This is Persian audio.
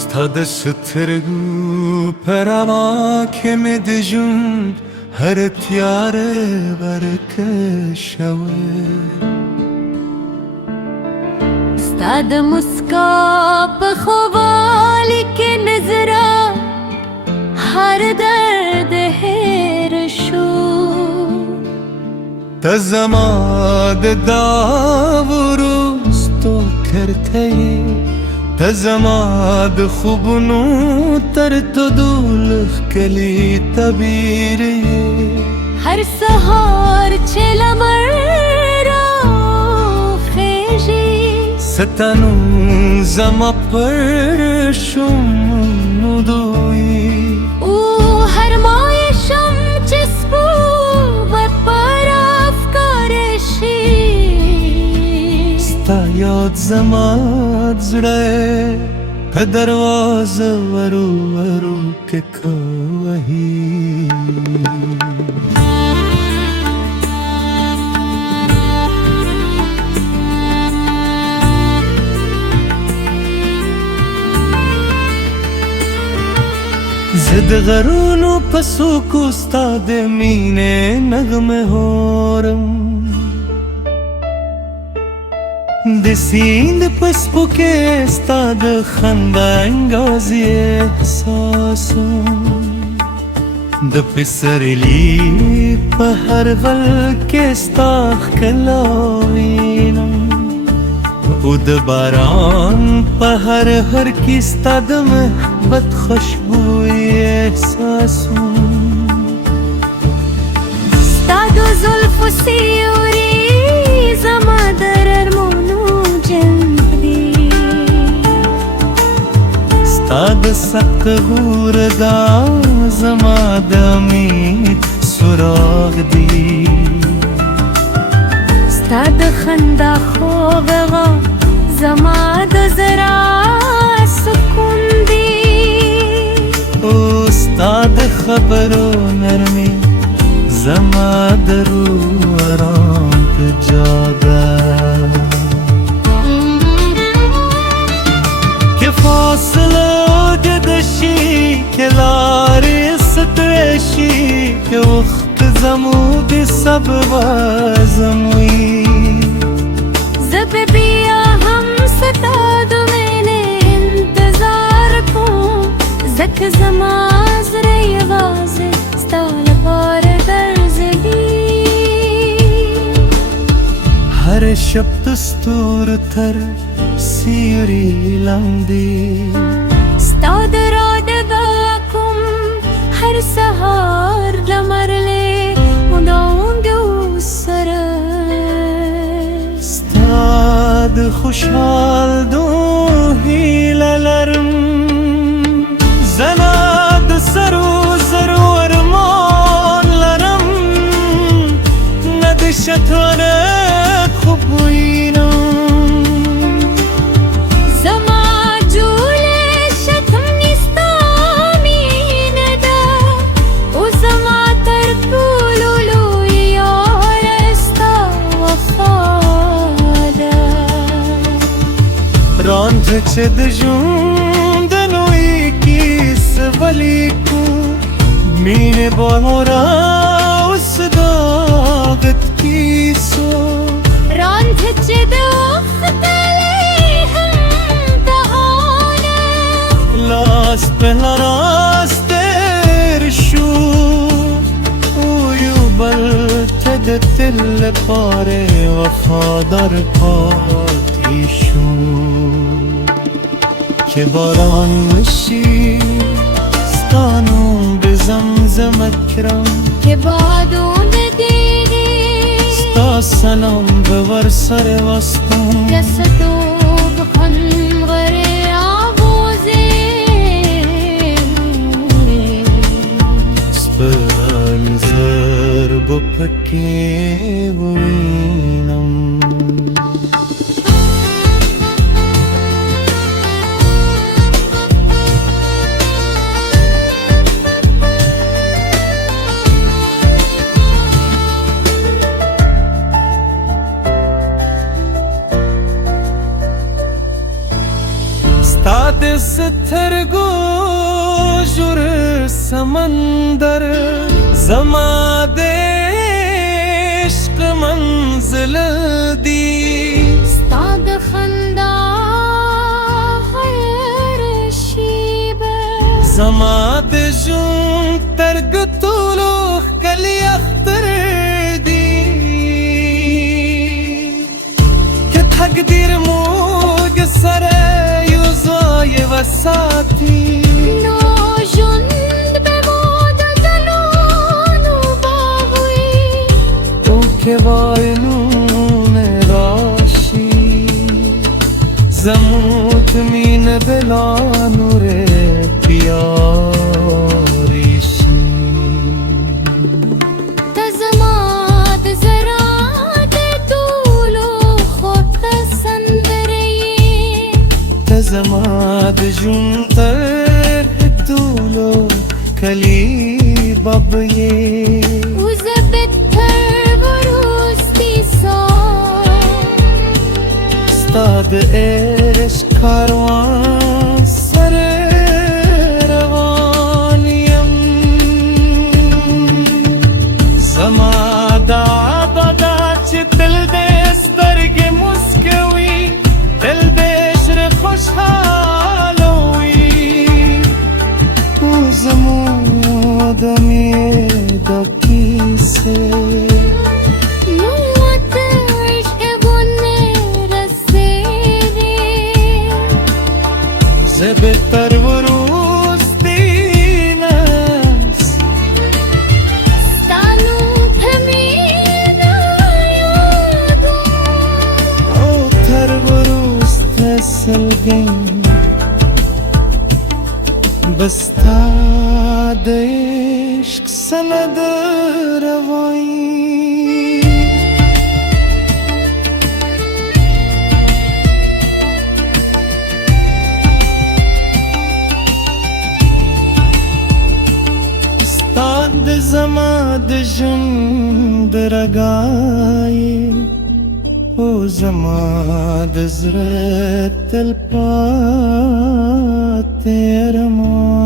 ستاد سترگو پرواکه مدجون هر تیاره برکشوه ستاد مسکا په خوالی که نظره هر درد هیر شو تزماد داوروز تو کرته تزماد خوبنو تر تو دولخ کلی تبیره هر سهار چه لمر را خیجی ستنو زما پر شم دوی او هر مایشم چسبو و پر افکارشی ستا یاد زماد زړه په دروازه ورو ورو کې کوهی زد غرونو پسو کو ستا د مینې نغمه هورم د سیند پسپو کې ستا د خندا انګازې احساسم د پسرلی په هر ول کې ستا ښکلا وینم او د باران په هر کې ستا د محبت خوشبوی احساسم ستا د زلفو سیوری زما در ارمانو جنګ دی ستا د سخت غور دا زما د امید سراغ دی ستا د خندا خوږ غم زما د زړه سکون دی او ستا د خبرو نرمي زما د روح آرام ته جاده که فاصله جدا شي که لارې ستړی شي که وخت زموږ د سبب زموي زه به بیا هم ستا د مینې انتظار کوم ځکه زما زړه یوازې ستا لپاره درځي هر شب د ستورو تر سیوري لاندې ستا د اراده به کوم هر سهار لمرلی وړانګو سره ستا د خوشحال دو هیله لرم زه د سرو زرو ارمان لرم نه د شطرنج خوب وینم زما جوړه شتم نستا مینه ده او زما تر ټولو لوی یاره ستا وفا ده رانځه چې د ژوند لوی کیسه ولیکو مینې بارا اوس داغت کیسو رانځه چې د وخت لاس په لاس تیر شو او یو بل ته د تل لپاره وفادار پاتې شو که باران وشي ستا نوم به زمزمه کړم که بادونه دیدی ستا سلام به ورسره واستم جسدو بخن غره منظر بپکې وینم د سترګو ژور سمندر زما د عشق منزل دی ستا د خندا هر شیبه زما د ژوند ترګ ټولو ښکلی اختر دی که تقدیر موږ سره یو ځای وساتي نو ژوند به مو د ګلونو باغ وي تو که وای نون راشی زموت مین بلا نور پیاری شی ته زما د زړه د ټولو خوږ سندره یې ته زما د ژوند تر ټولو کلی باب یې وزه بهتر وروستي ساه ستا د عشق کاروان سره روان یم زما دا عبدا چې تل دې سترګې مسکوي تل دې زړه خوشحاله وي تو زموږ د مینې د کیسې نو ته عشق بونه رسېږې زه بهتر وروستی نس ستا نوم ته مینه یادوم او تر وروسته سلګۍ بستا د عشق سند روایي ستا د زما د ژوند رګایې او زما د زړه تل پاتې ارمان